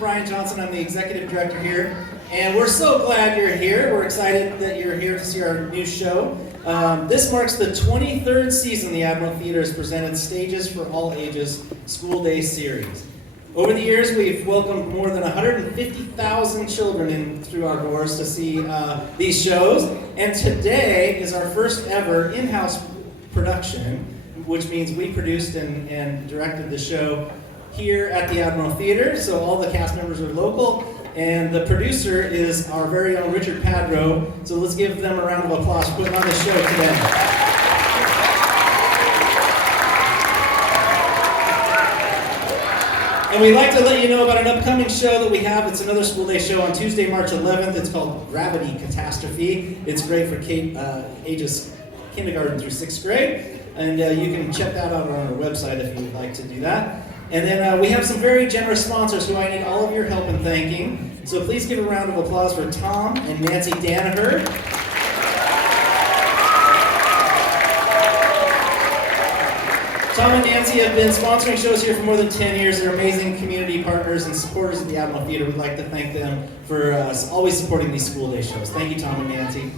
Brian Johnson. I'm the executive director here, and we're so glad you're here. We're excited that you're here to see our new show. This marks the 23rd season the Admiral Theater has presented Stages for All Ages School Day series. Over the years, we've welcomed more than 150,000 children in through our doors to see these shows, and today is our first ever in-house production, which means we produced and directed the show here at the Admiral Theater, so all the cast members are local, and the producer is our very own Richard Padro, so let's give them a round of applause for putting on the show today. And we'd like to let you know about an upcoming show that we have. It's another school day show on Tuesday, March 11th. It's called Gravity Catastrophe. It's great for ages kindergarten through 6th grade, and you can check that out on our website if you would like to do that. And then we have some very generous sponsors who I need all of your help in thanking. So please give a round of applause for Tom and Nancy Danaher. Tom and Nancy have been sponsoring shows here for more than 10 years. They're amazing community partners and supporters of the Admiral Theater. We'd like to thank them for always supporting these school day shows. Thank you, Tom and Nancy.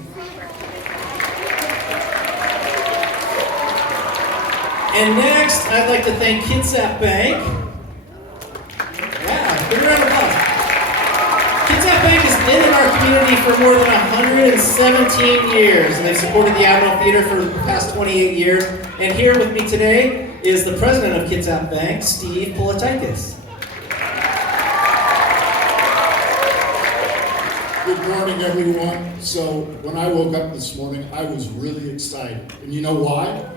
And next, I'd like to thank Kitsap Bank. Yeah, give a round of applause. Kitsap Bank has been in our community for more than 117 years, and they've supported the Admiral Theater for the past 28 years. And here with me today is the president of Kitsap Bank, Steve Politakis. Good morning, everyone. So, when I woke up this morning, I was really excited. And you know why?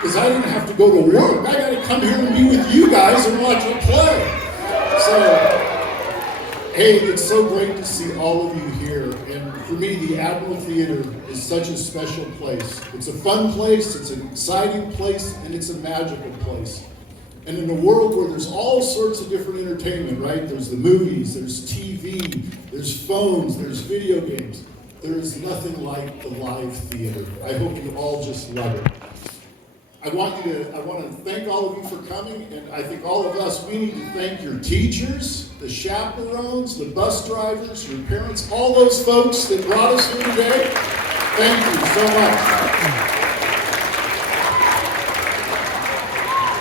Because I didn't have to go to work. I got to come here and be with you guys and watch a play. So, hey, it's so great to see all of you here. And for me, the Admiral Theater is such a special place. It's a fun place, it's an exciting place, and it's a magical place. And in a world where there's all sorts of different entertainment, right? There's the movies, there's TV, there's phones, there's video games. There is nothing like the live theater. I hope you all just love it. I want to thank all of you for coming, and I think all of us, we need to thank your teachers, the chaperones, the bus drivers, your parents, all those folks that brought us here today. Thank you so much.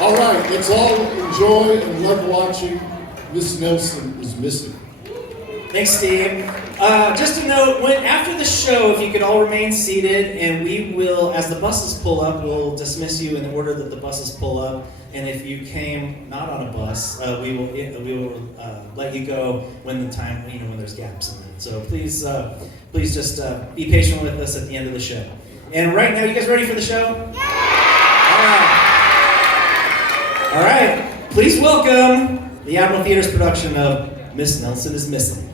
All right, let's all enjoy and love watching Miss Nelson is Missing. Thanks, Steve. Just a note, after the show, if you could all remain seated, and we will, as the buses pull up, we'll dismiss you in the order that the buses pull up. And if you came not on a bus, we will let you go when the time, when there's gaps in it. So please just be patient with us at the end of the show. And right now, you guys ready for the show? Yeah! All right. Please welcome the Admiral Theater's production of Miss Nelson is Missing.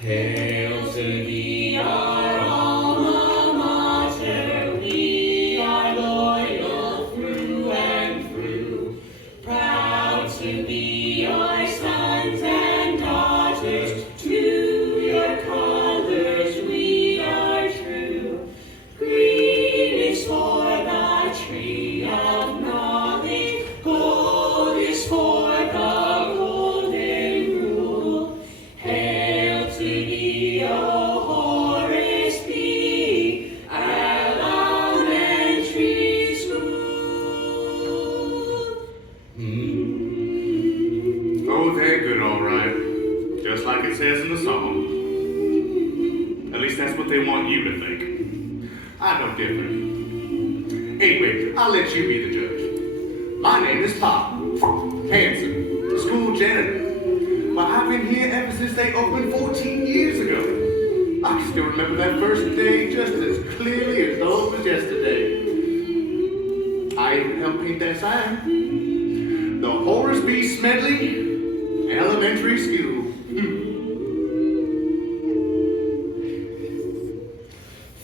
Hail to thee, our alma mater, we are loyal through and through, proud to be your sons and daughters, to your colors we are true. Green is for the tree of knowledge, gold is for the golden rule. Hail to thee, O Horace B. Elementary School. Oh, they're good, all right. Just like it says in the song. At least that's what they want you to think. I know different. Anyway, I'll let you be the judge. My name is Pop Hanson, school janitor. But I've been here ever since they opened 14 years ago. still remember that first day just as clearly as though it was yesterday. I even helped paint that sign. The Horace B. Smedley Elementary School.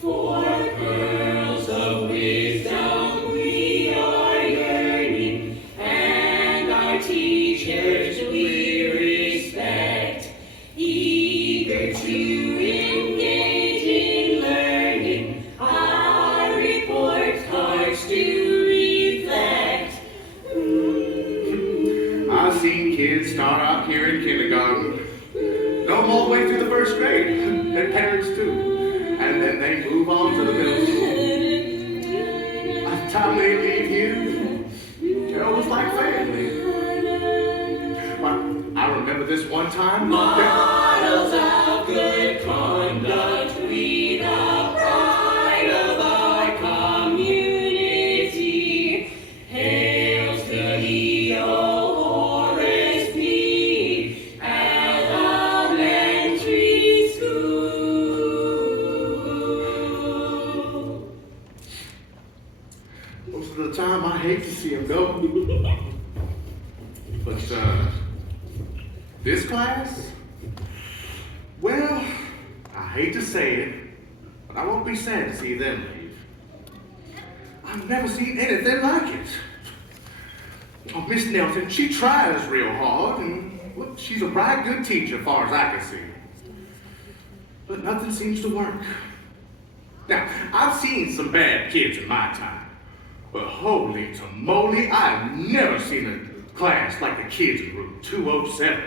For pearls of wisdom we are yearning, and our teachers we respect, eager to engage in learning, our report cards do reflect. I've seen kids start out here in kindergarten, go all the way through the first grade, their parents too, and then they move on to the middle school. By the time they leave here, Cheryl was like family. But I remember this one time. Models of good conduct, we the pride of our community. Hails to thee, O Horace B. Elementary School. Most of the time, I hate to see him go. But, this class? Well, I hate to say it, but I won't be sad to see them leave. I've never seen anything like it. Oh, Miss Nelson, she tries real hard, and look, she's a right good teacher, as far as I can see. But nothing seems to work. Now, I've seen some bad kids in my time, but holy tamale, I've never seen a class like the kids in room 207.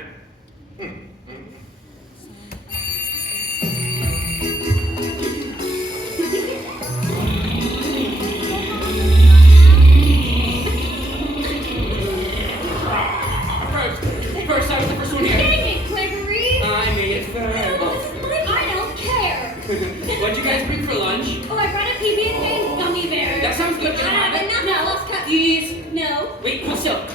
First, I was the first one here. Dang it, Gregory! I made it first. I don't care. What'd you guys bring for lunch? Oh, I brought a PB&J and gummy bears. That sounds good. I have enough. No, let's cut. Please. No. Wait, hold still.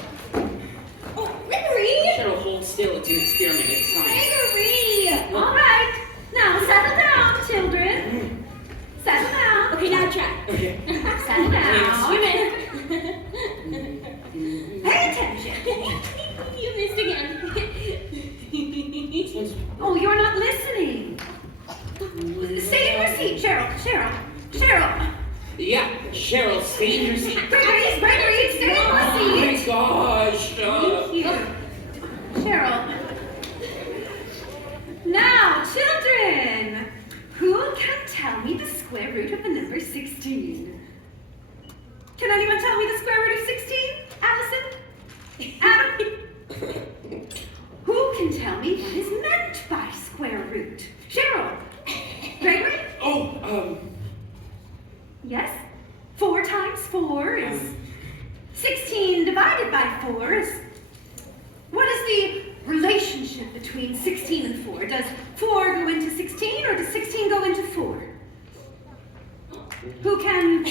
Oh, Gregory! Cheryl, hold still. It's an experiment. It's science. Gregory! All right. Now, settle down, children. Settle down. Okay, now try. Okay. Settle down. Pay attention. You missed again. Oh, you're not listening. Stay in your seat, Cheryl. Yeah, Cheryl, stay in your seat. Gregory, stay in your Oh seat. my gosh. Here. Cheryl. Now, children, who can tell me the square root of the number 16? Can anyone tell me the square root of 16? Allison? Adam? Who can tell me what is meant by square root? Cheryl? Gregory? Oh, Yes? 4 times 4 is 16 divided by 4 is... What is the relationship between 16 and 4? Does 4 go into 16 or does 16 go into 4? Who can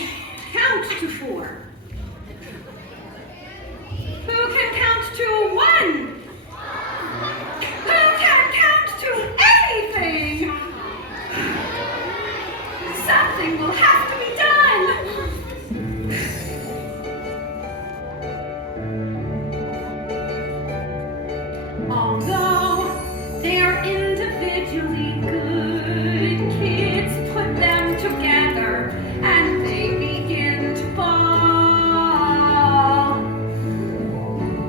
count to 4? Who can count to 1? Who can count to anything? Something will have to be done. Although they're individually good, kids put them together and they begin to fall.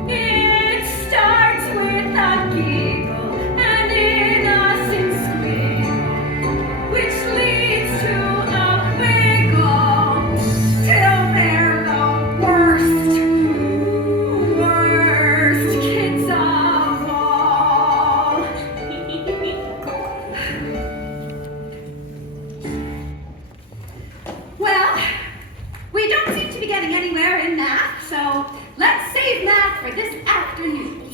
It starts with a giggle and innocent squeal, which leads to a wiggle, till they're the worst kids of all. Well, we don't seem to be getting anywhere in math, so let's save math for this afternoon. All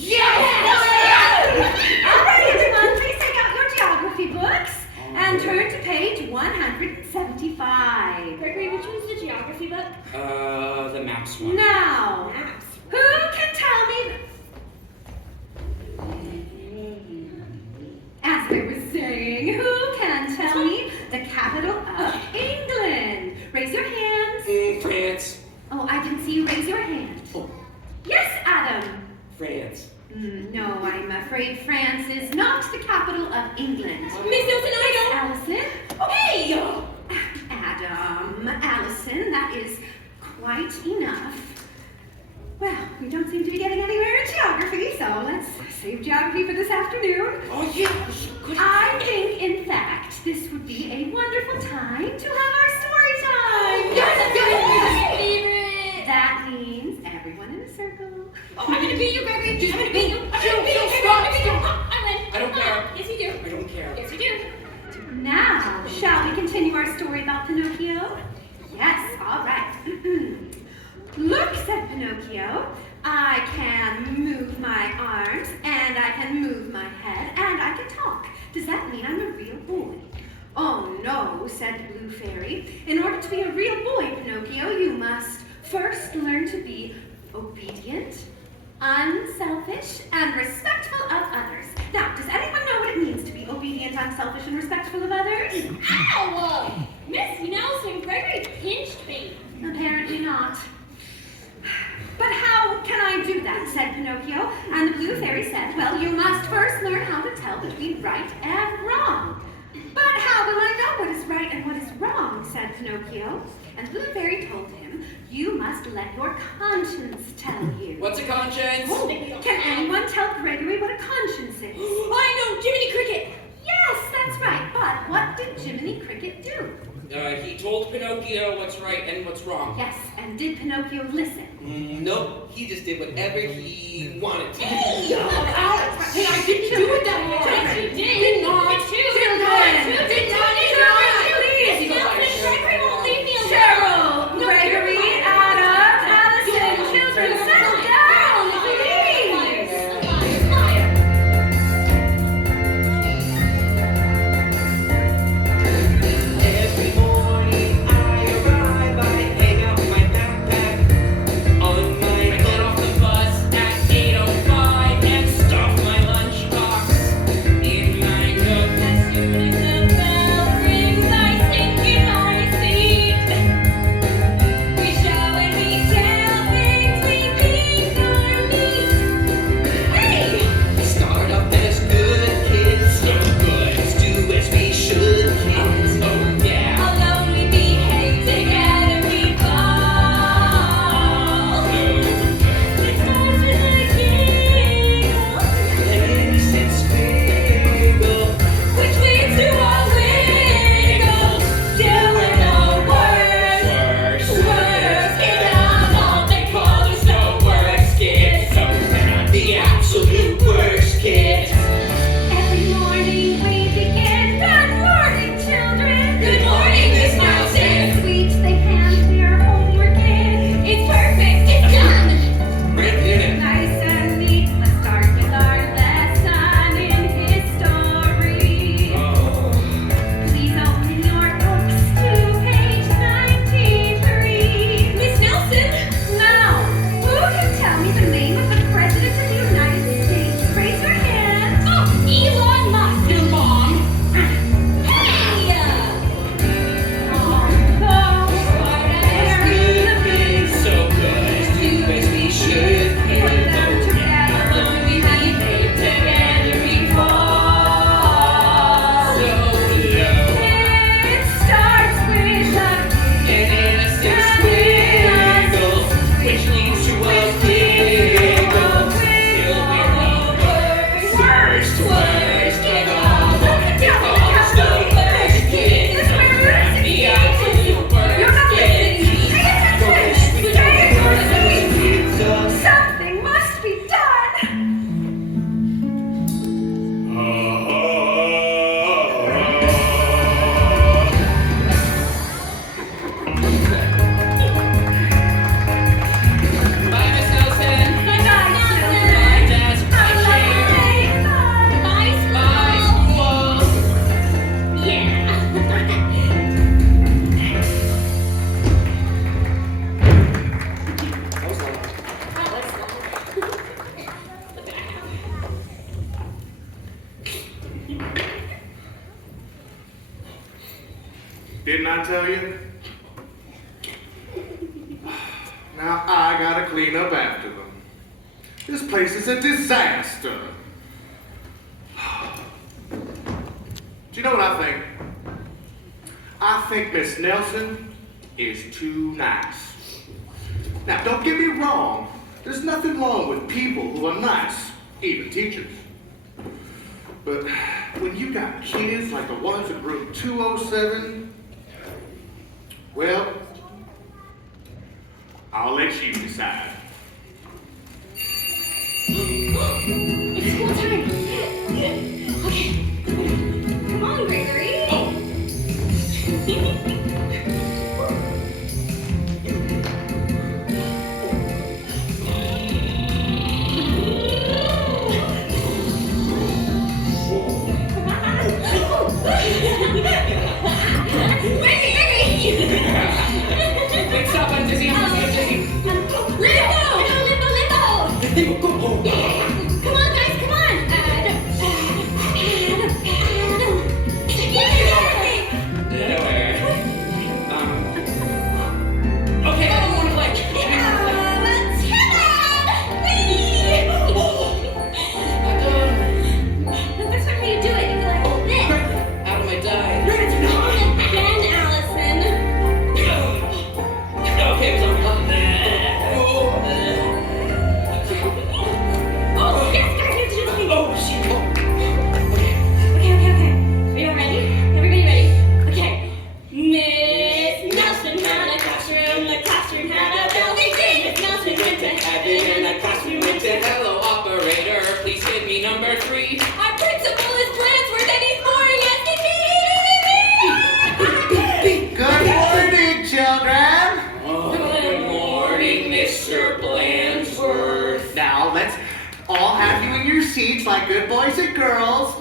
right, everyone, please take out your geography books and turn to page 175. Gregory, which one's the geography book? the maps one. Now, Maps. who can tell me? As I was saying, who can tell me France is not the capital of England. Miss Nelson, I know. Allison? Hey! Adam, Allison, that is quite enough. Well, we don't seem to be getting anywhere in geography, so let's save geography for this afternoon. Oh, yeah. Good. I think, in fact, this would be a wonderful time to have our story time. Yes, favorite. That means everyone in a circle. Oh, I'm gonna beat you, Gregory. I'm gonna beat you. I'm Jill, gonna beat you. Jill, stop, I'm gonna beat you. stop. I win. I don't care. Yes, you do. I don't care. Yes, you do. Now, shall we continue our story about Pinocchio? Yes, all right. Look, said Pinocchio, I can move my arms, and I can move my head, and I can talk. Does that mean I'm a real boy? Oh, no, said the Blue Fairy. In order to be a real boy, Pinocchio, you must first learn to be obedient, unselfish, and respectful of others. Now, does anyone know what it means to be obedient, unselfish, and respectful of others? Ow! Miss Nelson, Gregory pinched me. Apparently not. But how can I do that, said Pinocchio. And the Blue Fairy said, well, you must first learn how to tell between right and wrong. But how will I know what is right and what is wrong, said Pinocchio. And the Blue Fairy told him, you must let your conscience tell you. What's a conscience? Oh, can anyone tell Gregory what a conscience is? I know, Jiminy Cricket. Yes, that's right. But what did Jiminy Cricket do? He told Pinocchio what's right and what's wrong. Yes, and did Pinocchio listen? Nope, he just did whatever he wanted to. Hey, I didn't do it that way. Yes, you did. Did not. It's you. Children. Did not. Please. Miss Nelson, Gregory won't leave me alone. Cheryl, Gregory, Adam, Allison, children, settle down, please. Every morning I arrive, I hang out my backpack on my bed. I get off the bus at 8:05 and stuff my lunchbox in my coat. As soon as the bell rings, I sink in my seat. We show and we tell things we think are neat. Hey! We start up as good kids, so good as do as we should, kids. Oh yeah. Although we behave together, we fall. It starts with a giggle, An innocent squiggle. which leads to a wiggle. Till we're the worst. Worst kids of all. They call us the worst kids. So bad, the absolute worst kids. Every morning we begin. Good morning, children. Good morning, Miss Nelson. Sweet, they hand their homework in. It's perfect. It's done. Brilliant. Nice and neat. Let's start with our lesson in history. Please open your books to page 93. Miss Nelson. Now, who can tell me the name of the President of the United States? Raise your hand. Oh, Elon Musk, you mom. Hey! Good kids, so good as do as we should, kids. Oh yeah. Although we behave together, we fall. So low. It starts with a An innocent squiggle, which leads to a giggle. Till we're the worst kids of all. They call us the worst kids. So bad, the absolute worst kids. Kids of Something must be done. Bye, Miss Nelson. Bye, Bye, Jazz. Bye, Cheryl. Bye, Bye, Small. school. Yeah. That was long. Didn't I tell you? Now I gotta clean up after them. This place is a disaster. Do you know what I think? I think Miss Nelson is too nice. Now, don't get me wrong. There's nothing wrong with people who are nice, even teachers. But when you got kids like the ones in room 207, well, I'll let you decide. It's school time. Okay. Come on, Gregory. Wait, stop, I'm dizzy, I'm dizzy. Limbo! Go home. Come on, guys, come on! Okay, I don't want to play. That's not how you do it. You go like this. How do I die? Then Allison. Okay, so Oh, yes, guys, you have to do the thing. oh, shit. Okay. Are you all ready? Everybody ready? Okay. Miss Nelson had a classroom. The classroom had a building. Miss Nelson went to heaven and the classroom went to hell. Hello, operator. Please give me number 3. Our principal is Blandsworth and he's boring as Good morning, children. Good morning, Mr. Blandsworth. Now, let's all have you in your seats like good boys and girls.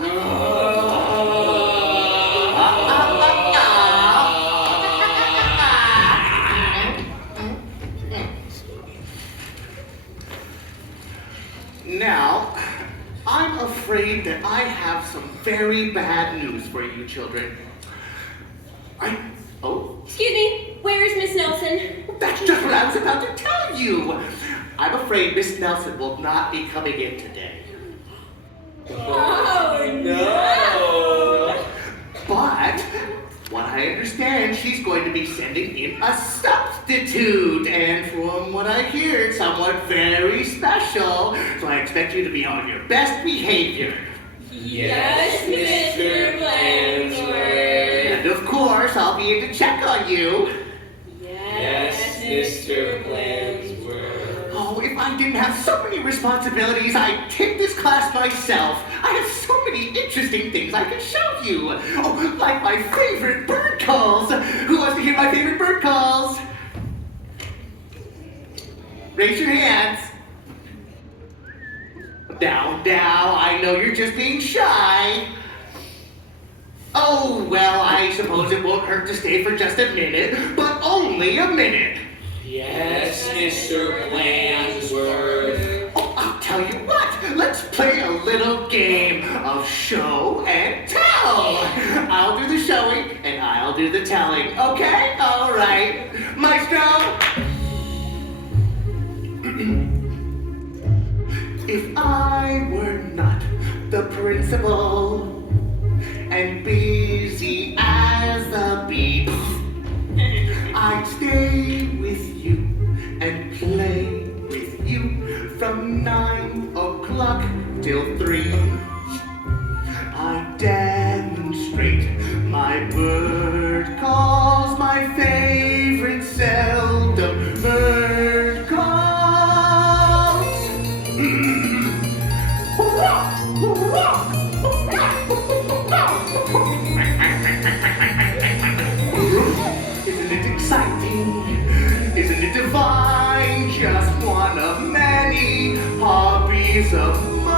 Now, I'm afraid that I have some very bad news for you children. Excuse me, where is Miss Nelson? That's just what I was about to tell you. I'm afraid Miss Nelson will not be coming in today. Oh, no. But, what I understand, she's going to be sending in a substitute. And from what I hear, it's someone very special. So I expect you to be on your best behavior. Yes, Mr. Blandsworth. And of course, I'll be in to check on you. Yes, Mr. Blandsworth. Oh, if I didn't have so many responsibilities, I'd take this class myself. I have so many interesting things I could show you. Oh, like my favorite bird calls. Who wants to hear my favorite bird calls? Raise your hands. Now, I know you're just being shy. Oh, well, I suppose it won't hurt to stay for just a minute, but only a minute. Yes, Mr. Blandsworth. Oh, I'll tell you what, let's play a little game of show and tell. I'll do the showing and I'll do the telling, okay? All right. Maestro? If I were not the principal and busy as a bee, I'd stay with you and play with you from 9 o'clock till 3. I demonstrate my bird calls, my favorite seldom bird calls. Isn't it exciting? Isn't it divine? Just one of many hobbies of mine.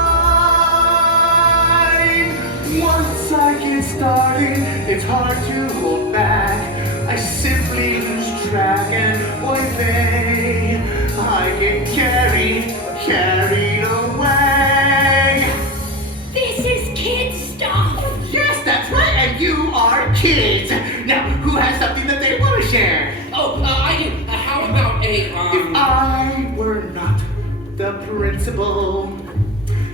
Once I get started, it's hard to hold back. I simply lose track and one day I get carried away. This is kid stuff. Yes, that's right, and you are kids. Now, who has something that they want to share? Oh, I do. How about a, If I were not the principal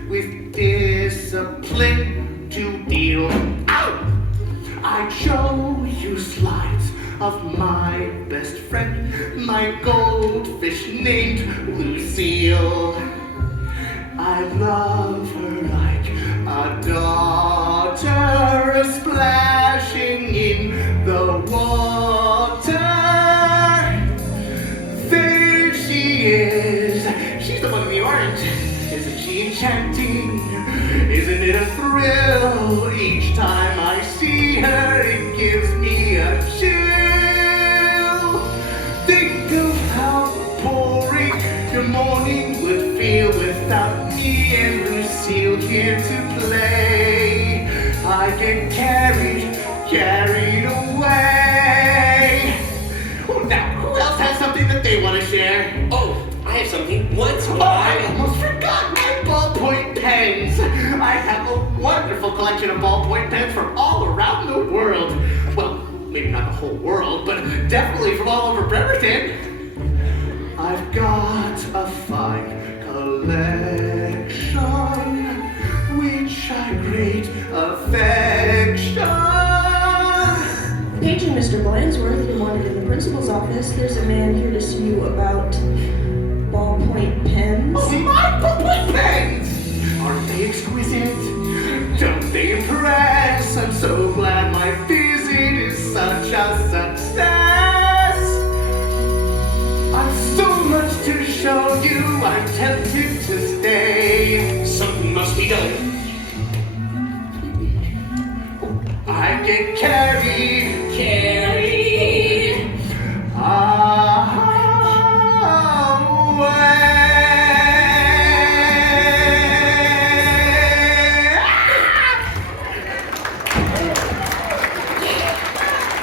with discipline to deal, ow! slides of my best friend, my goldfish named Lucille. I love her like a daughter splashing in the water. There she is. She's the one in the orange. Isn't she enchanting? Isn't it a thrill? Each time I see her, it gives me a chill. Think of how boring your morning would feel without me and Lucille here to play. I get carried away. Oh, now, who else has something that they want to share? Oh, I have something. Once Oh, I almost forgot my ballpoint pens. I have a wonderful collection of ballpoint pens from all around the world. Well, maybe not the whole world, but definitely from all over Bremerton. I've got a fine collection, which I great affection. Paging Mr. Blandsworth, who wanted in the principal's office. There's a man here to see you about ballpoint pens. Oh, my ballpoint pens! Aren't they exquisite? Don't they impress? I'm so glad my visit is such a success. I've so much to show you, I'm tempted to stay. Something must be done. I get carried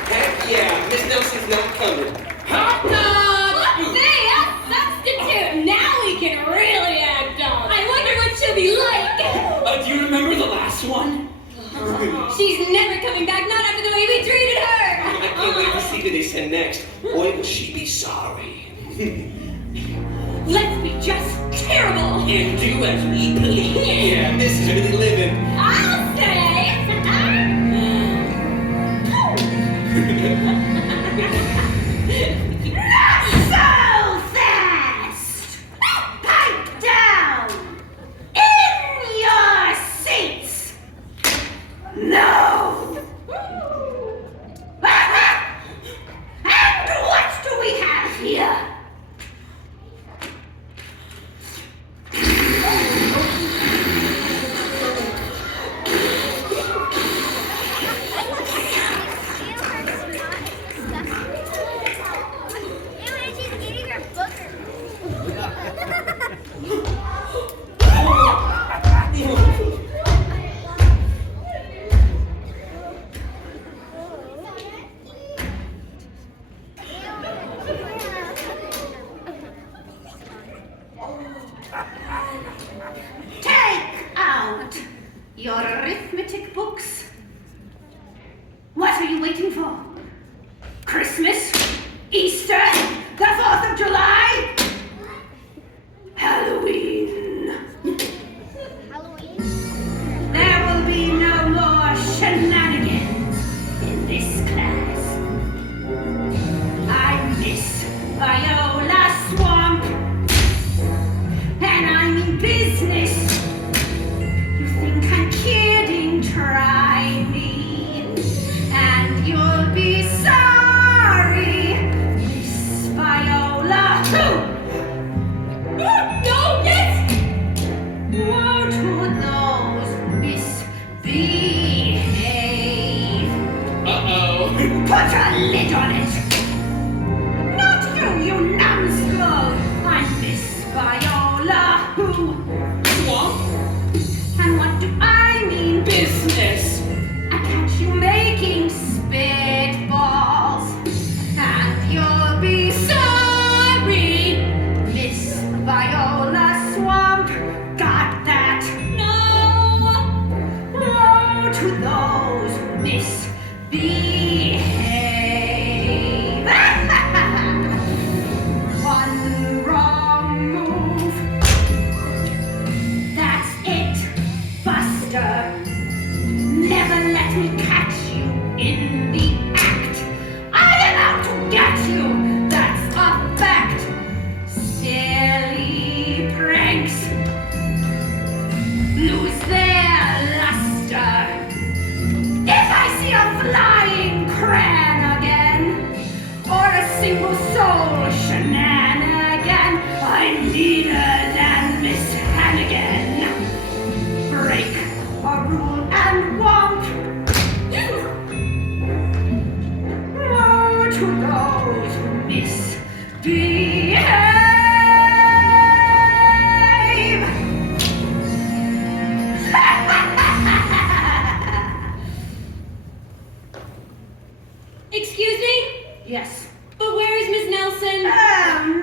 Heck yeah, Miss Nelson's not coming. Hot dog! Say, a substitute! Now we can really act on. I wonder what she'll be like. Do you remember the last one? She's never coming back, not after the way we treated her. I can't wait to see what they send next. Boy, will she be sorry. Let's be just terrible. And do as we please. Yeah, this is really living. I'll say. Not so fast. Pipe down. In your seats. No. And what do we have here? Take out your arithmetic books. What are you waiting for? Christmas? Easter? The 4th of July? Halloween. There will be no more shenanigans in this class. I'm Miss Viola Swamp. And I'm in business. You think I'm kidding? Try me. And you'll be sorry, Miss Viola. No, yes! Woe to those misbehave. Uh-oh. Put a lid on it. Not you, you numbskull. I'm Miss Viola, who? Swamp? And what do I mean? Business. I catch you making spitballs, and you'll be sorry, Miss Viola Swamp. Got that? No. Woe to those misbehave. One wrong move. to those who misbehave. Excuse me? Yes. But where is Miss Nelson?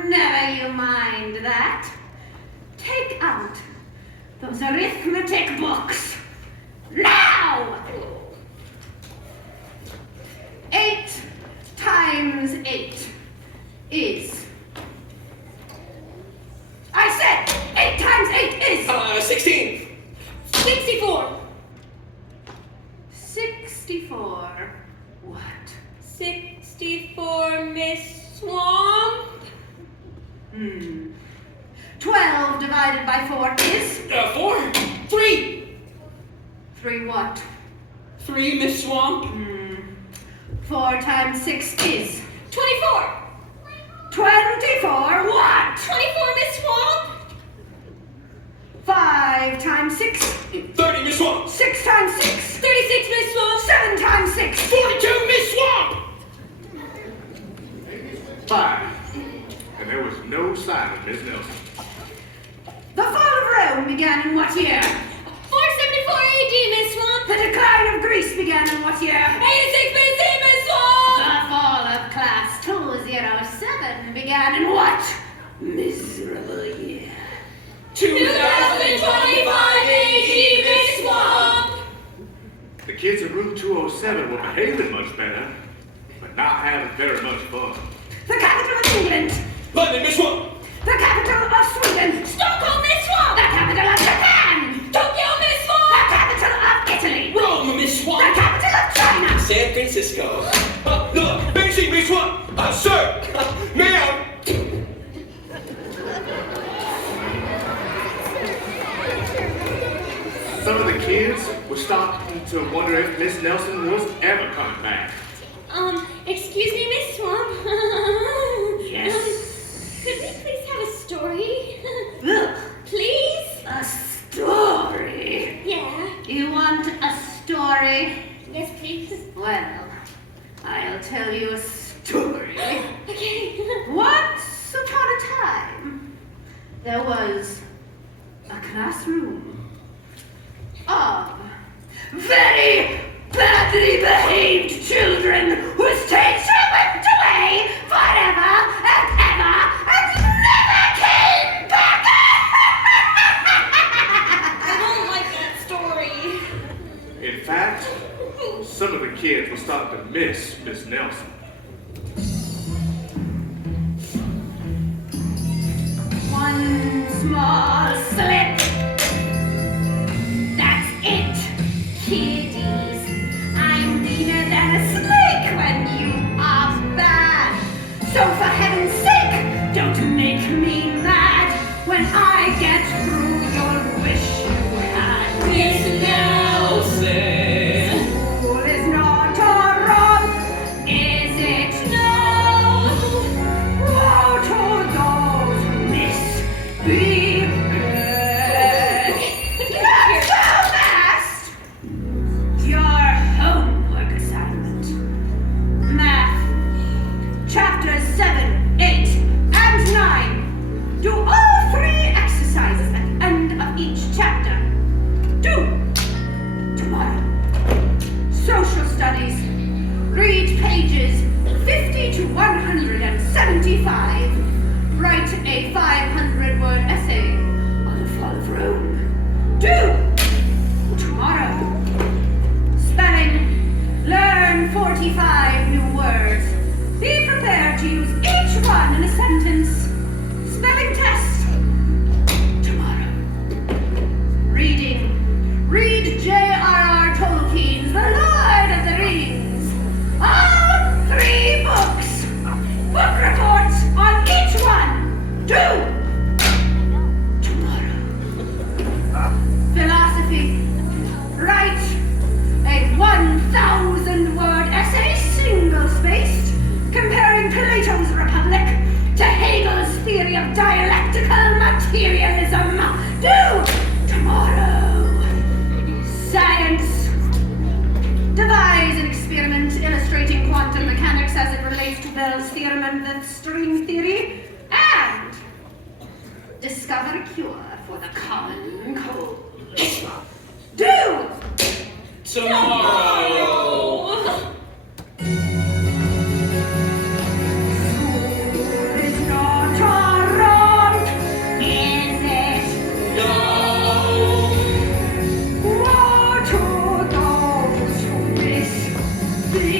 Never you mind that. Take out those arithmetic books. Now! 8 times 8 is... I said 8 times 8 is... 16. 64. 64. What? 64, Miss Swamp. 12 divided by 4 is... 4. 3. 3 what? 3, Miss Swamp. 4 times 6 is... 24. 24 what? 24, Miss Swamp. 5 times 6... 30, Miss Swamp. 6 times 6... 36, Miss Swamp. 7 times 6... 42, Miss Swamp. 5. And there was no sign of Miss Nelson. The fall of Rome began in what year? 474 AD, Miss Swamp. The decline of Greece began in what year? 86 BC, Miss Swamp. The fall of class 207 began in what miserable year? 2025 AD, Miss Swamp. The kids in room 207 were behaving much better, but not having very much fun. The capital of England. London, Miss Swamp. The capital of Sweden. Stockholm, Miss Swamp. The capital of Japan. Tokyo, Miss Swamp. The capital of Italy. Rome, Miss The Swamp. capital of China. San Francisco. No, Beijing, Miss Swamp. Sir. Ma'am. Some of the kids were starting to wonder if Miss Nelson was ever coming back. Excuse me, Miss Swamp. Yes. Could we please have a story? Ugh. Please? A story. Yeah. You want a story? Yes, please. Well, I'll tell you a story. Okay. Once upon a time, there was a classroom of very badly behaved children whose teacher went away forever and ever and never came back. I don't like that story. In fact, some of the kids were starting to miss Miss Nelson. One small slip. That's it, kiddies. I'm meaner than a snake when you are bad. So for heaven's sake, don't make me mad when I get through your wish you had. Miss Nelson. School is not a romp, is it? No. Woe to those who misbehave. Not so fast. Your homework assignment. Math. Chapters 7, 8, and 9. Do all 3 exercises at the end of each chapter. Do. Tomorrow. Social studies. Read pages 50 to 175. Write a 500-word essay on the fall of Rome. Do. Tomorrow. Spelling. Learn 45 new words. Be prepared to use each one in a sentence. Spelling test. Tomorrow. Reading. Read J.R.R. Tolkien's The Lord of the Rings. All 3 books. Book reports on each one. Do. Tomorrow. Philosophy. Write a 1,000-word essay, single-spaced, comparing Plato's Republic to Hegel's theory of dialectical Bell's theorem and the string theory, and discover a cure for the common cold. Do! Tomorrow! School is not around, is it? No! Woe to those who miss the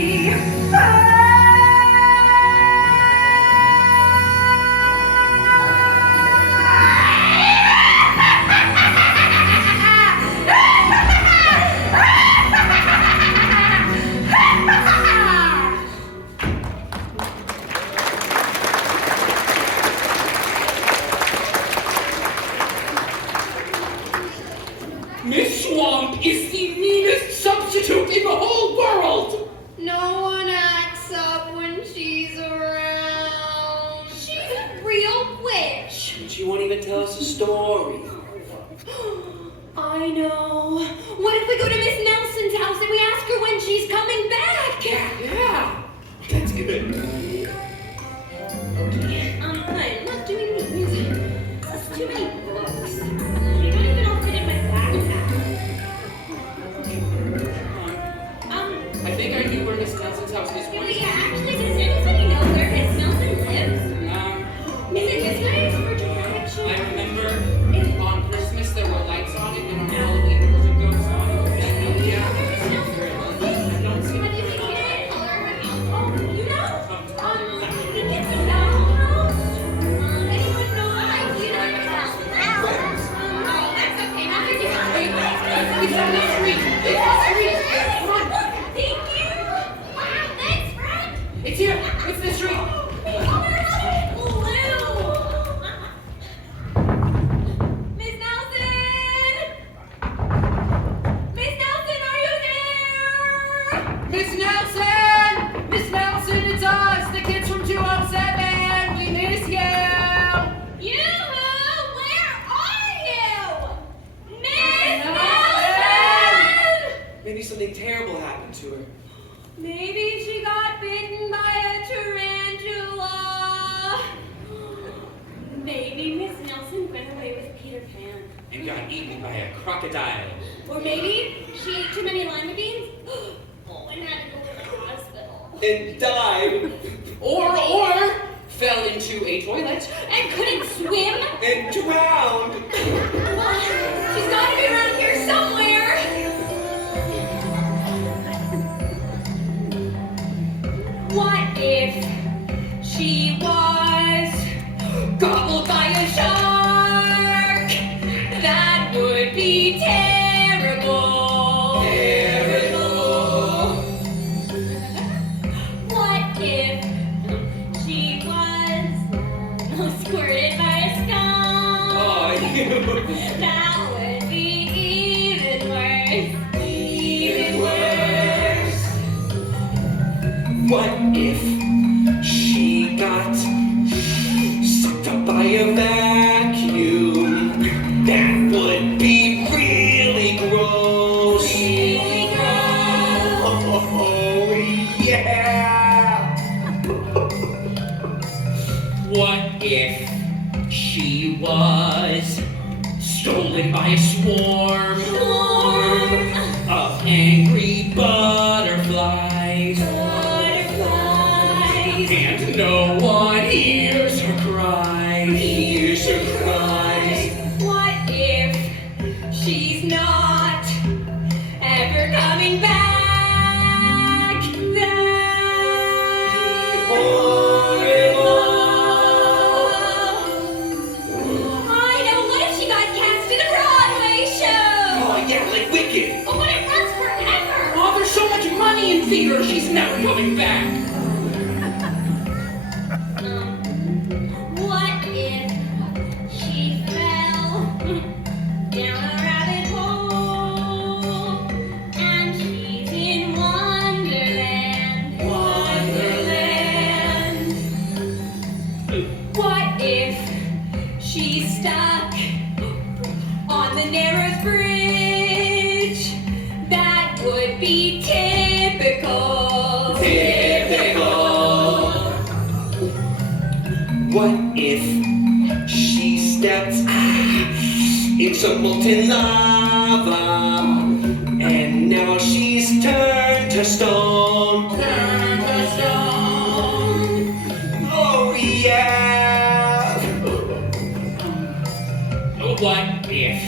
Miss Swamp is the meanest substitute in the whole world! No one acts up when she's around. She's a real witch. And she won't even tell us a story. I know. What if we go to Miss Nelson's house and we ask her when she's coming back? Yeah! That's good. Okay, I'm not doing these. That's too many books. They don't even all fit in my backpack. I think I knew where Miss Nelson's house is. Really, actually, does anybody know where Miss Nelson lives? Is it this guy's for direction? I remember on Christmas there were lights on it, and on Halloween there was a ghost on it. Yeah. I don't see What do you it. think it is? Oh, you know? I think it's a dollhouse. Anyone know? You know your house. Oh, that's okay. Not to do It's on the street. It's on the street. Run. Thank you. Wow, thanks, friend. It's here. It's the street. Miss Nelson! Miss Nelson, are you there? Miss Nelson! Miss Nelson, it's us, the kids from 207. We miss you. Yoo-hoo! Where are you? Miss Nelson! Maybe something terrible happened to her. Maybe she got bitten by a tarantula. Maybe Miss Nelson went away with Peter Pan. And got eaten by a crocodile. Or maybe she ate too many lima beans. Oh, and had to go to the hospital. And died. Or fell into a toilet. And couldn't swim. And drowned. Well, she's got to be around here somewhere. What if she was gobbled by a shark? That would be terrible. Terrible. What if she was squirted by a skunk? Oh, you. That would be even worse. Even worse. What if she got sucked up by a vacuum? That would be really gross. Really gross. Oh, yeah. What if she was stolen by a swarm of angry butterflies? And no one hears her cry. Hears her cries. What if she's not ever coming back? That's horrible. I know. What if she got cast in a Broadway show? Oh, yeah, like Wicked. Oh, but it runs forever. Oh, there's so much money in theater, she's never coming back. What if she fell down a rabbit hole and she's in Wonderland? Wonderland. What if she's stuck on the Narrows Bridge? That would be typical. Typical. What if she steps into molten lava, and now she's turned to stone? Turned to stone. Oh yeah. What if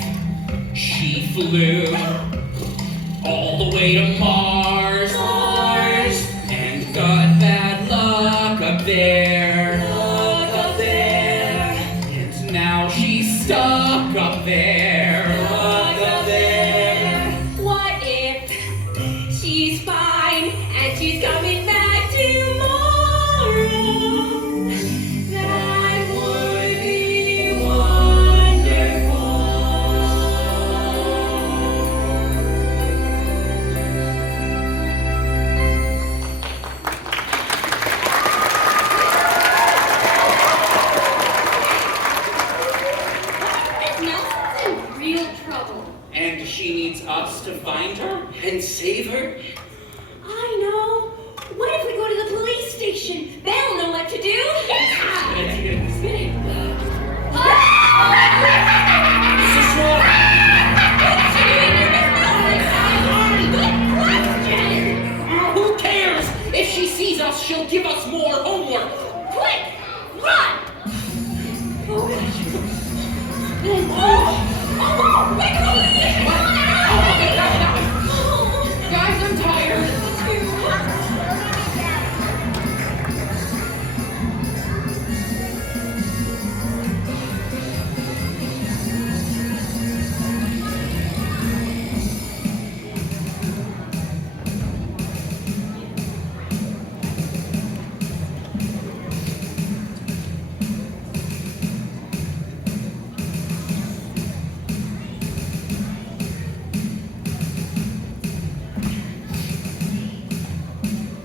she flew all the way to Mars, and got bad luck up there, and now she's stuck up there, What if she's fine and she's coming back tomorrow? That would be wonderful. Miss Nelson's in real trouble. and she needs us to find her? And save her? I know. What if we go to the police station? They'll know what to do. Yeah! Who cares? If she sees us, she'll give us more homework. Quick! Run! Oh, Guys, I'm tired.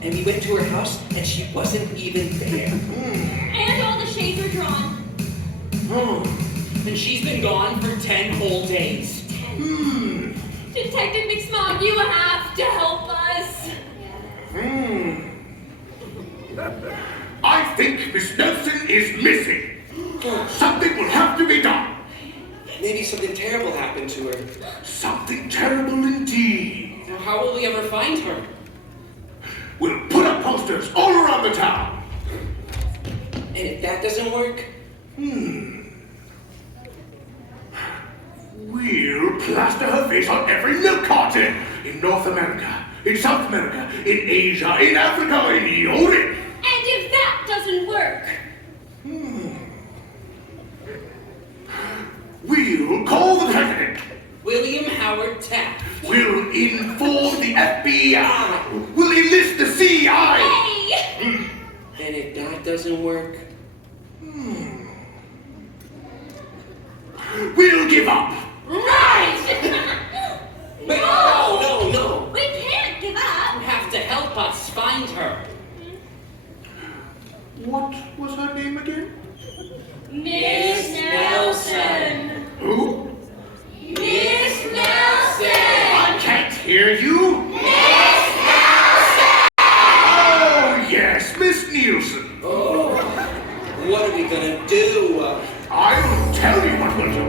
And we went to her house, and she wasn't even there. And all the shades are drawn. And she's been gone for 10 whole days. Detective McSmogg, you have to help us. I think Miss Nelson is missing. Something will have to be done. Maybe something terrible happened to her. Something terrible indeed. How will we ever find her? We'll put up posters all around the town. And if that doesn't work, We'll plaster her face on every milk carton in North America, in South America, in Asia, in Africa, in Europe. And if that doesn't work, We'll call the president. William Howard Taft. We'll inform the FBI. We'll enlist the CIA. hey! and if that doesn't work, We'll give up. Right! wait, no. We can't give You up. have to help us find her. What was her name again? Miss Nelson. Who? Miss Nelson. I can't hear you. Miss Nelson. Oh, yes, Miss Nielsen. What are we gonna do? I will tell you what we'll do.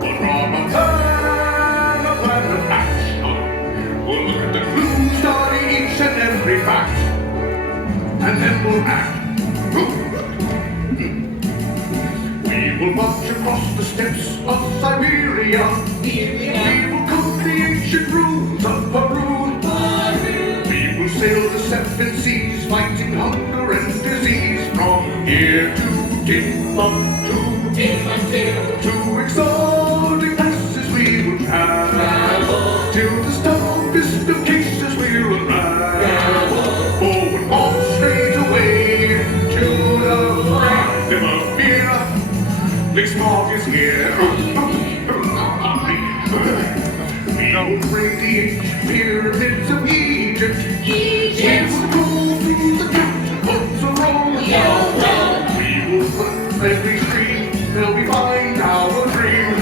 We'll draw a plan of action. We'll look at the clues, study each and every fact, and then we'll act. We will march across the steppes of Siberia. We will cook the ancient ruins of Peru. We will sail the seven seas, fighting hunger and disease from here to Timbuktu. To exotic places we will travel, till the starkest of cases we'll unravel. Forward, march straight away to the freedom of fear. McSmogg is here. We will break the ancient pyramids of Egypt. We will go through the catapults of Rome. We will put every stream till we find our dream.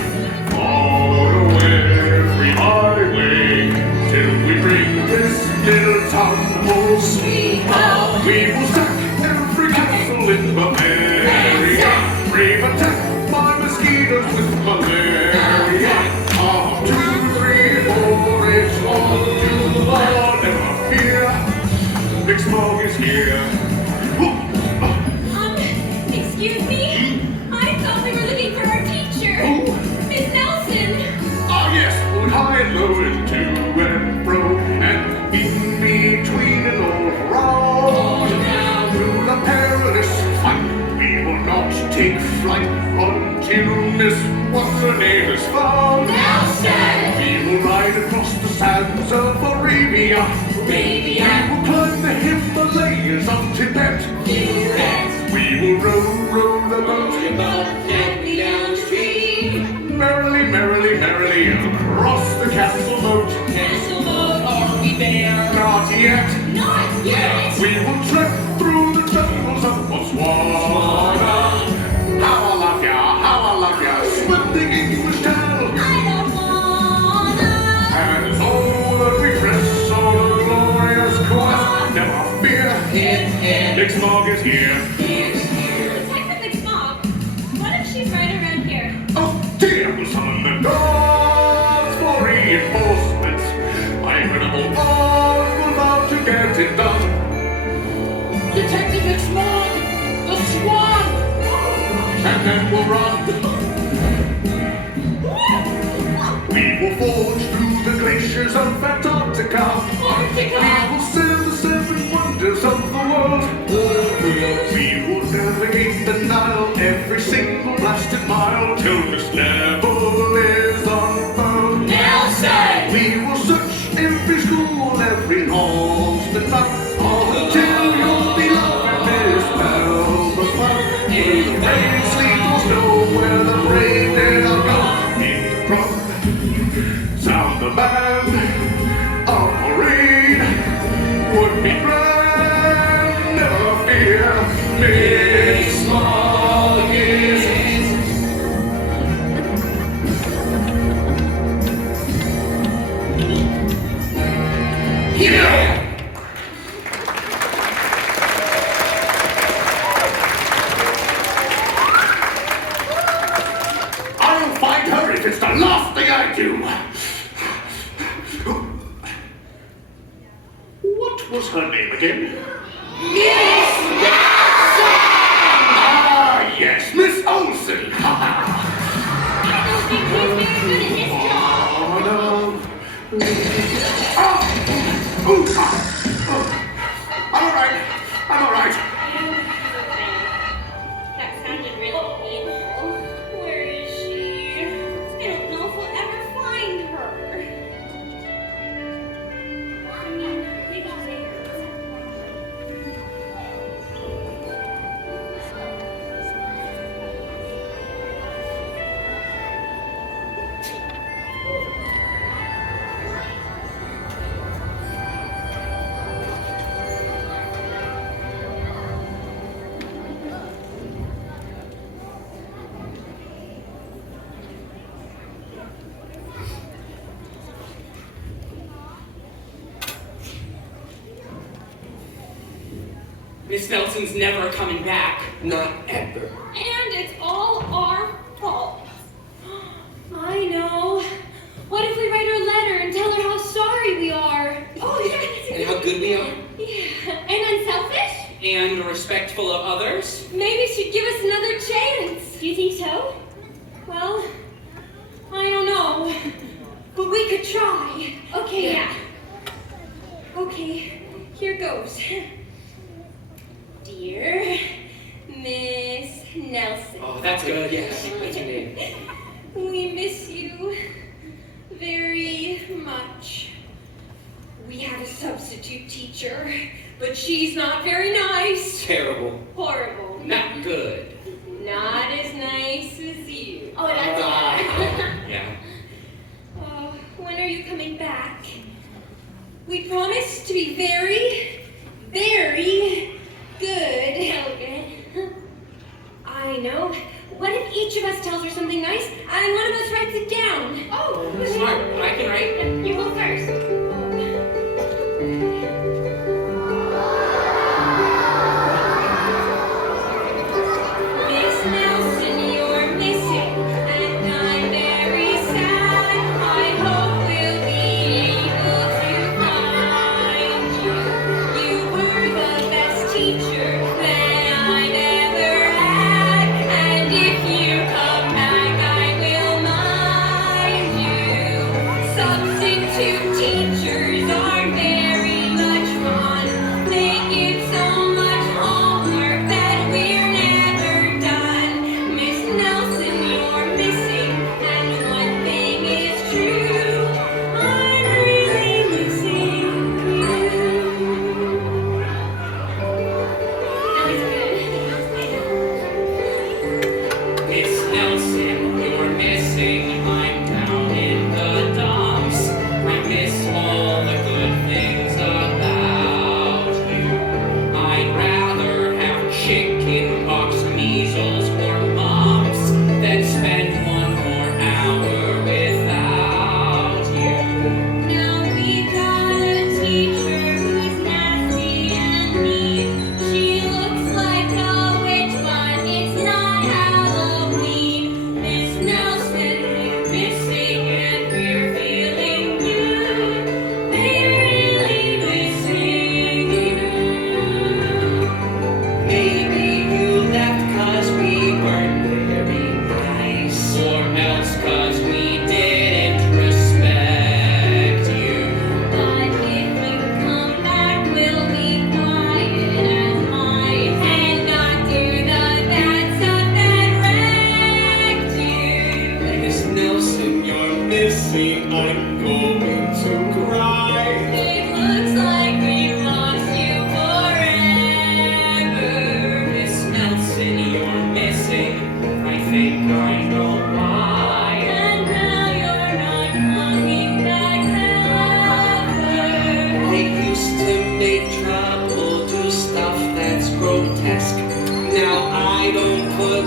Follow every highway till we bring this little town home. Sweet home. We will sack every castle fall in the area. Brave attack by mosquitoes with malaria. 1, 2, 3, 4, it's 1, 2, 4, never fear. McSmogg is here. Excuse me? I thought we were looking for our teacher. Miss Nelson. Ah, yes, would high and low and to and fro, and in between and all around. Through the perilous fight, we will not take flight until Miss What's-her-name is found. Nelson. We will ride across the sands of Arabia. We will climb the Himalayas of Tibet. We will row the boat Gently down the stream. merrily, merrily, merrily across the castle moat. Castle moat, are we there? Not yet. Not yet. We will trek through the jungles of Botswana. How I love ya, split the English Channel. I don't wanna. And it's all that we press on a glorious course. Never fear, McSmogg is here. What's with McSmogg? What if she's right around here? Oh dear, we'll summon the gods for reinforcements. My incredible odds will vow to get it done. Detective McSmogg! The swamp! And then we'll run. We will forge through the glaciers of Antarctica. We will sail the 7 wonders of the world. We will navigate the Nile every single blasted mile till this level is unfurled. Nelson! We will search every school, every halls-been until you'll be loving this Melba fun. Through the rain, sleet, or snow, where the brave dead are gone. In the front, sound the band, a parade would be grand. Never fear, McSmogg is here. I'll find her if it's the last thing I do. What was her name again? Miss Nelson! Ah, yes, Miss Olsen. I don't think he's very good at his job. Oh, no. I'm all right. That sounded really painful. Where is she? I don't know if we'll ever find her. Miss Nelson's never coming back. Not ever. And it's all our fault. I know. What if we write her a letter and tell her how sorry we are? Oh, yeah. And how good we are. Yeah. And unselfish? And respectful of others. Maybe she'd give us another chance. Do you think so? Well, I don't know. But we could try. Okay, yeah. Okay, here goes. Dear Miss Nelson. Oh, that's good, yes. That's your name. We miss you very much. We have a substitute teacher, but she's not very nice. Terrible. Horrible. Not good. Not as nice as you. Oh, Yeah. When are you coming back? We promise to be very, very good. Good. I know. What if each of us tells her something nice and one of us writes it down? Oh, Smart. I can write. You go first.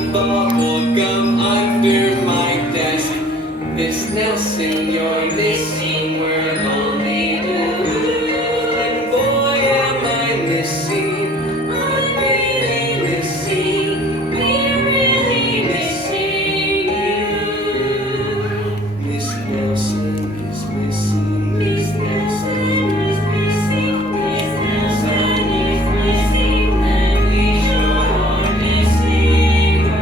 some bubble gum under my desk. Miss Nelson, you're missing, we're only two. And boy, am I missing, I'm really missing, we're really missing you. Miss Nelson is missing, Miss Nelson is missing, Miss Nelson is missing, and we sure are missing her.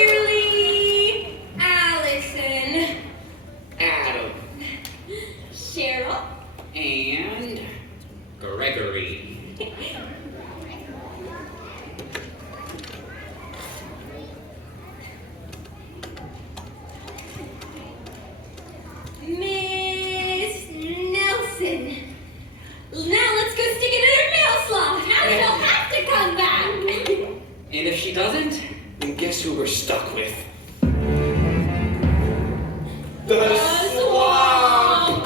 Sincerely, Allison. Adam Cheryl. and Gregory. Miss Nelson. Now let's go stick it in her mail slot. Now she'll have to come back. And if she doesn't, then guess who we're stuck with? The swamp!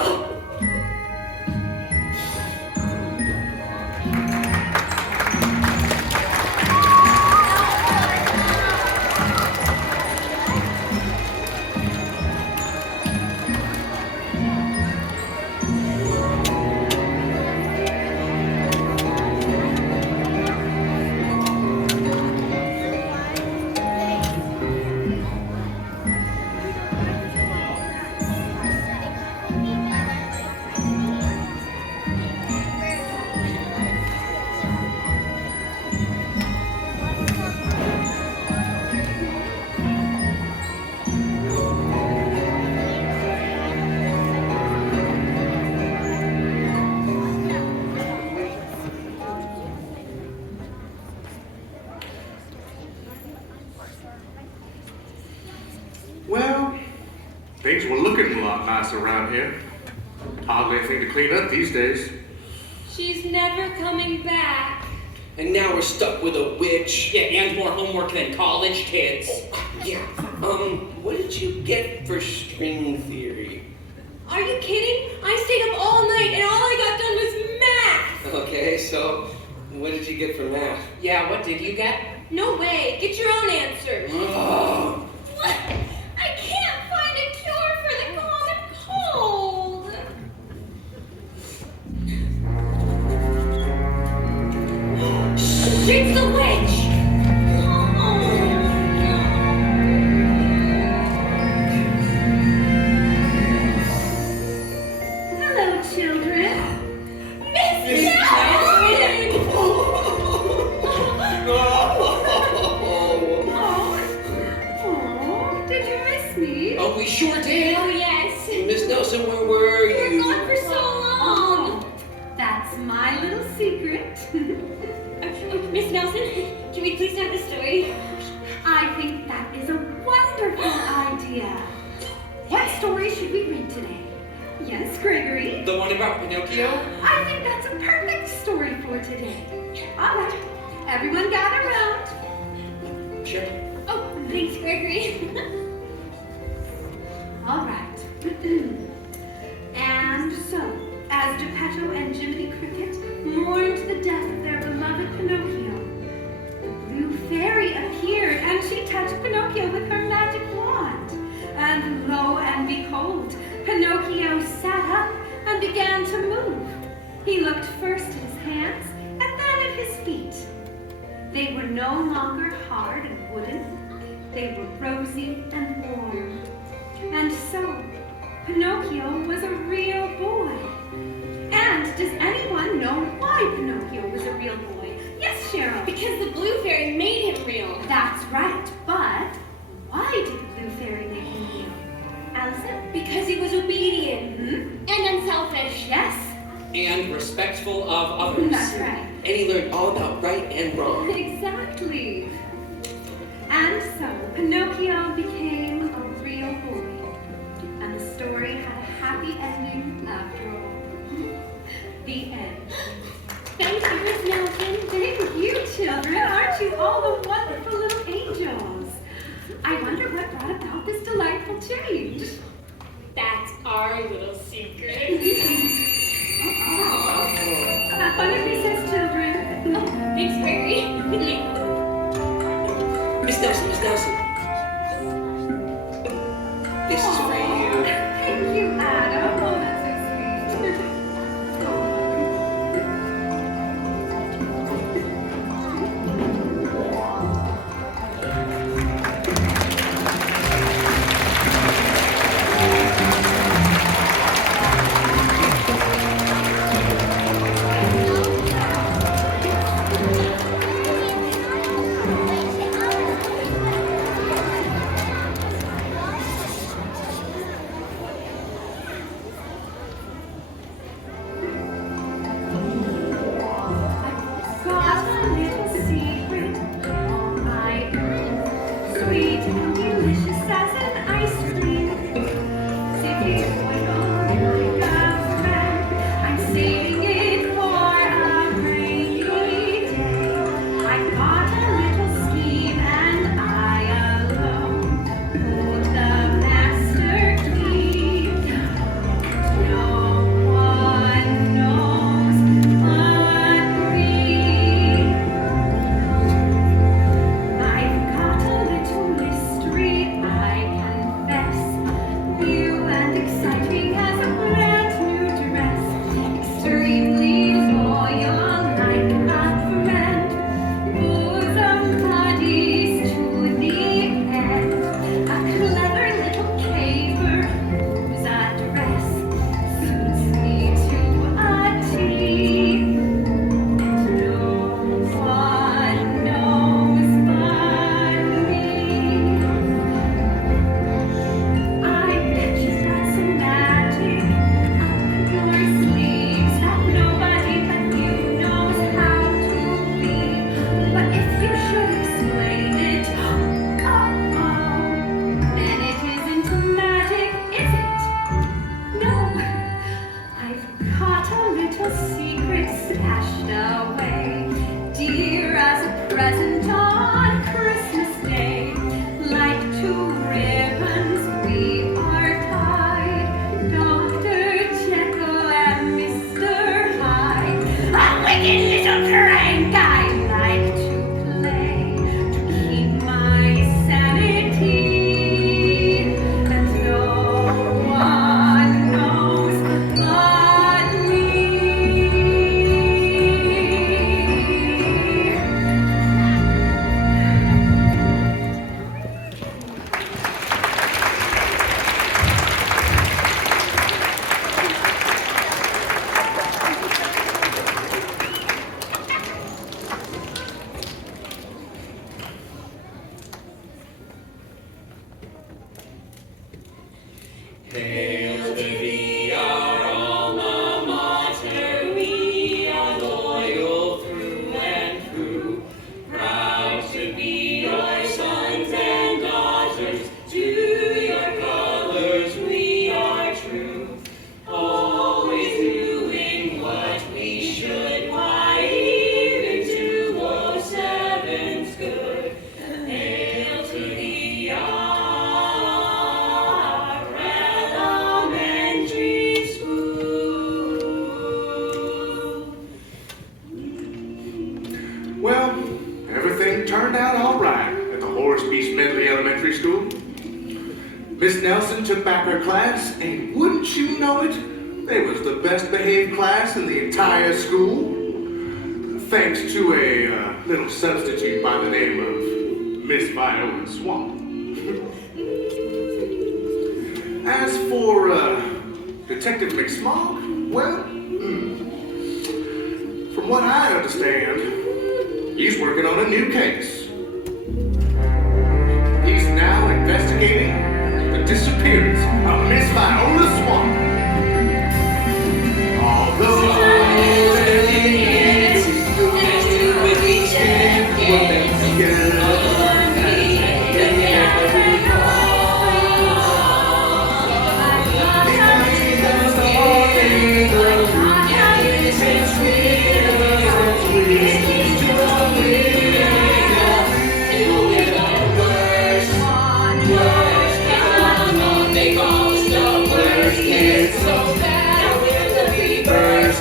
Well, things were looking a lot nicer around here. Hardly anything to clean up these days. She's never coming back. And now we're stuck with a witch. Yeah, and more homework than college kids. Yeah. What did you get for string theory? Are you kidding? I stayed up all night and all I got done was math. Okay, so what did you get for math? Yeah, what did you get? No way. Get your own answers. Oh. What? I can't find a cure for the common cold. Shh, it's the witch. Hello, children. Miss Nelson! Oh, did you miss me? Oh, we sure did. Oh, yes. Miss Nelson, where were You were you? gone for so long. That's my little secret. Miss Nelson, can we please have the story? I think that is a wonderful idea. What story should we read today? Yes, Gregory? The one about Pinocchio? I think that's a perfect story for today. All right, everyone gather around. Sure. Oh, thanks, Gregory. All right. And so, as Geppetto and Jiminy Cricket mourned the death of their beloved Pinocchio, the blue fairy appeared and she touched Pinocchio with her magic wand. And lo and behold, Pinocchio sat up and began to move. He looked first at his hands and then at his feet. They were no longer hard and wooden. They were rosy and warm. And so, Pinocchio was a real boy. And does anyone know why Pinocchio was a real boy? Yes, Cheryl. Because the blue fairy made him real. That's right, but why did the blue fairy make him real? Allison? Because he was obedient Hmm? and unselfish. Yes, And respectful of others. that's right. And he learned all about right and wrong. Exactly. And so, Pinocchio became a real boy. And the story had a happy ending after all. The end. Thank you, Miss Nelson. Thank you, children. Aren't you all the wonderful little angels? I wonder what brought about this delightful change. That's our little secret. Have fun at recess, children. Thanks, Gregory. Miss Nelson. This is for you. Thank you, Adam. Oh, that's so sweet. Got a little secret, all my own, sweet and delicious as an ice cream. Sticky oil like a friend, I'm saving it for a rainy day. I got a little scheme and I alone hold the master key. No one knows but me. I've got a little mystery, I confess, new and exciting as a brand new dress, extremely loyal like a friend, bosom buddies to the end, a clever little caper whose address suits me to a T. No one knows but me. I bet you've got some magic up your sleeves that nobody but you knows how to read. But if you should explain it, then it isn't magic, is it? No, I've got a little secret stashed away, dear as a present on Christmas Day. Like two ribbons we are tied, Dr. Jekyll and Mr. Hyde. A wicked little prank I like to play to keep my sanity, and no one knows but me. Hail to thee, our alma mater, we are loyal through and through, proud to be your sons and daughters, to your colors we are true, always doing what we should, why even 207's good. Hail to thee, our elementary school. Well, everything turned out all right at the Horace B. Smedley Elementary School. Miss Nelson took back her class, and wouldn't you know it, they was the best behaved class in the entire school, thanks to a little substitute by the name of Miss Viola Swan. As for Detective McSmogg, well, from what I understand, he's working on a new case. He's now investigating the disappearance of Miss Viola Swan. Although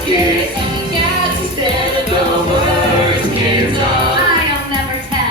kids, cats instead of the worst kids of I'll never tell.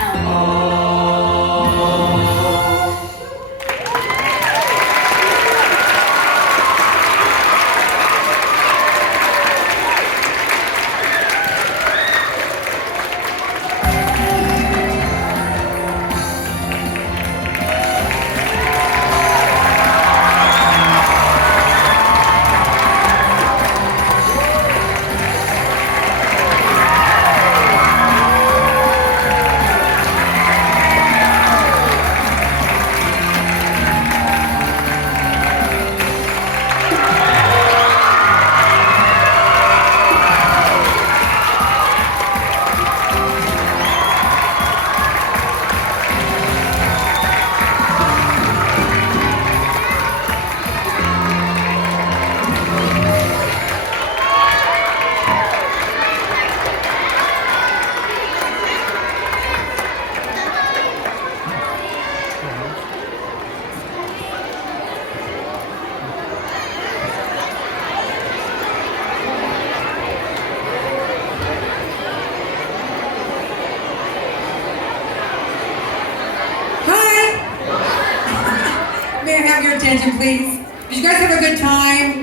May I have your attention, please? Did you guys have a good time?